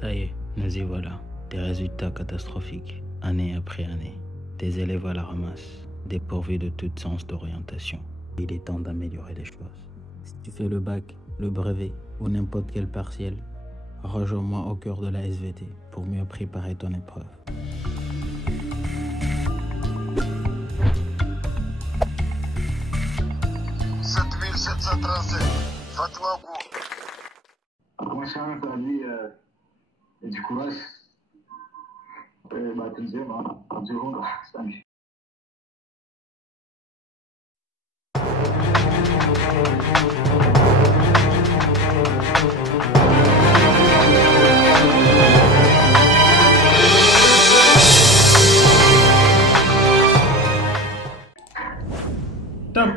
Ça y est, nous y voilà. Des résultats catastrophiques, année après année. Des élèves à la ramasse, dépourvus de tout sens d'orientation. Il est temps d'améliorer les choses. Si tu fais le bac, le brevet ou n'importe quel partiel, rejoins-moi au cœur de la SVT pour mieux préparer ton épreuve. Bonne chance à lui et du courage. Tu me dis, salut. Top.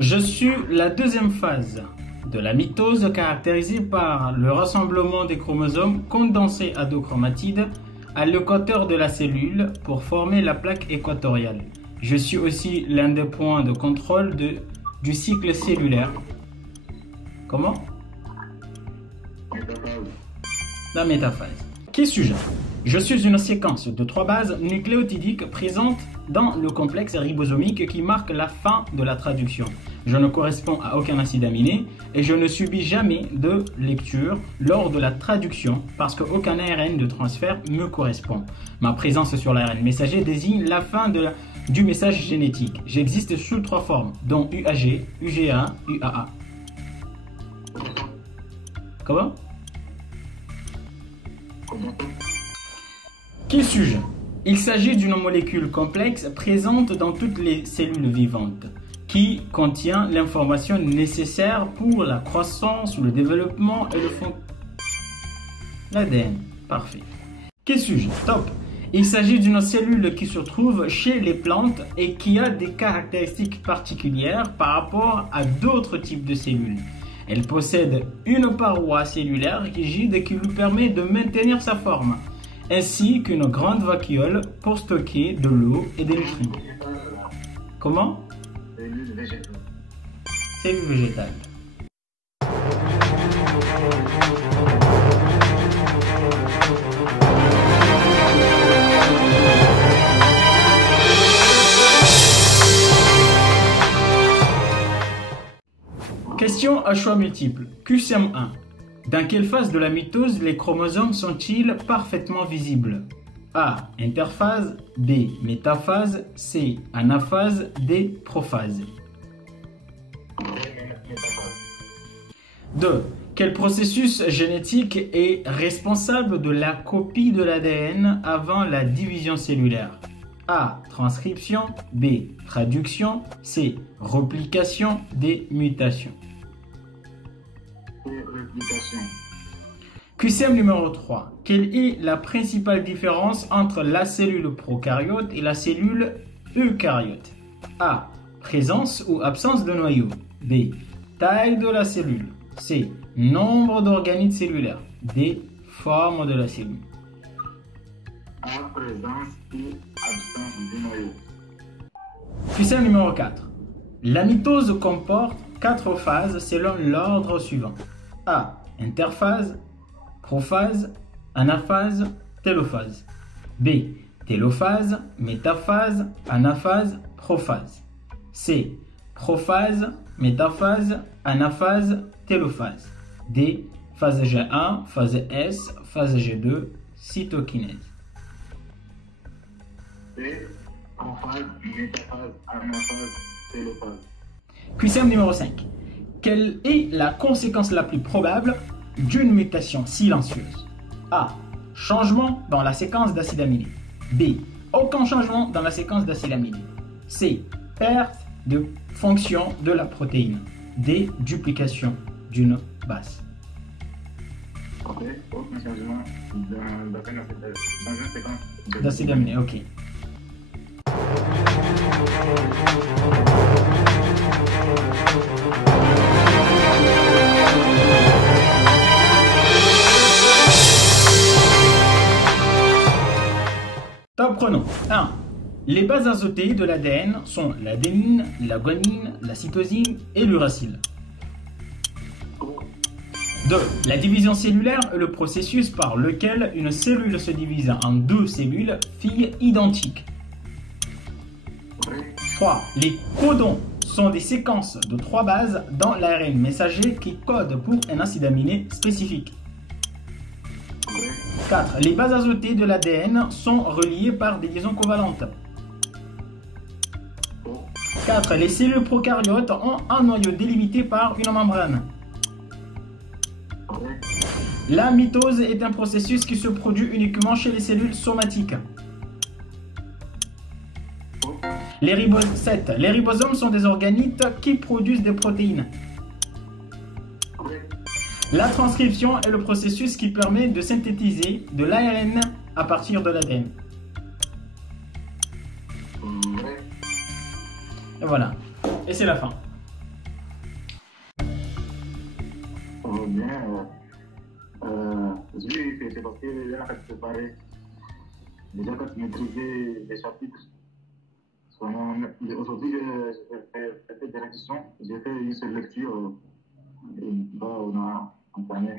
Je suis la deuxième phase de la mitose caractérisée par le rassemblement des chromosomes condensés à deux chromatides à l'équateur de la cellule pour former la plaque équatoriale. Je suis aussi l'un des points de contrôle du cycle cellulaire. Comment? La métaphase. Qui suis-je? Je suis une séquence de 3 bases nucléotidiques présentes dans le complexe ribosomique qui marque la fin de la traduction. Je ne corresponds à aucun acide aminé et je ne subis jamais de lecture lors de la traduction parce qu'aucun ARN de transfert me correspond. Ma présence sur l'ARN messager désigne la fin du message génétique. J'existe sous 3 formes, dont UAG, UGA, UAA. Comment? Qui suis-je? Il s'agit d'une molécule complexe présente dans toutes les cellules vivantes qui contient l'information nécessaire pour la croissance, le développement et le fonctionnement. L'ADN, parfait. Qui suis-je? Top. Il s'agit d'une cellule qui se trouve chez les plantes et qui a des caractéristiques particulières par rapport à d'autres types de cellules. Elle possède une paroi cellulaire rigide qui lui permet de maintenir sa forme, ainsi qu'une grande vacuole pour stocker de l'eau et des nutriments. Comment? Cellule végétale. Cellule végétale. Question à choix multiples. QCM1. Dans quelle phase de la mitose les chromosomes sont-ils parfaitement visibles? A. Interphase. B. Métaphase. C. Anaphase. D. Prophase. 2. Quel processus génétique est responsable de la copie de l'ADN avant la division cellulaire? A. Transcription. B. Traduction. C. Replication. D. Mutation. Réplication. QCM numéro 3. Quelle est la principale différence entre la cellule prokaryote et la cellule eucaryote? A. Présence ou absence de noyau. B. Taille de la cellule. C. Nombre d'organites cellulaires. D. Forme de la cellule. A. Présence ou absence du noyau. QCM numéro 4. La mitose comporte 4 phases selon l'ordre suivant. A. Interphase. Prophase, anaphase, télophase. B. Télophase, métaphase, anaphase, prophase. C. Prophase, métaphase, anaphase, télophase. D. Phase G1, phase S, phase G2, cytokinèse. C. Prophase, métaphase, anaphase, télophase. QCM numéro 5. Quelle est la conséquence la plus probable d'une mutation silencieuse? A. Changement dans la séquence d'acides aminés. B. Aucun changement dans la séquence d'acides aminés. C. Perte de fonction de la protéine. D. Duplication d'une base. Ok, aucun changement dans une séquence D'acides aminés, ok. Top chrono. 1. Les bases azotées de l'ADN sont l'adénine, la guanine, la cytosine et l'uracile. 2. La division cellulaire est le processus par lequel une cellule se divise en deux cellules filles identiques. 3. Les codons sont des séquences de 3 bases dans l'ARN messager qui codent pour un acide aminé spécifique. 4. Les bases azotées de l'ADN sont reliées par des liaisons covalentes. 4. Les cellules prokaryotes ont un noyau délimité par une membrane. La mitose est un processus qui se produit uniquement chez les cellules somatiques. 7. Les ribosomes sont des organites qui produisent des protéines. La transcription est le processus qui permet de synthétiser de l'ARN à partir de l'ADN. Et voilà. Et c'est la fin. Bien. Oui, c'est parce que là, quand tu préparais, déjà quand tu maîtrisais les chapitres, aujourd'hui, j'ai fait des réditions, j'ai fait une seule lecture, et bah, on a accompagné.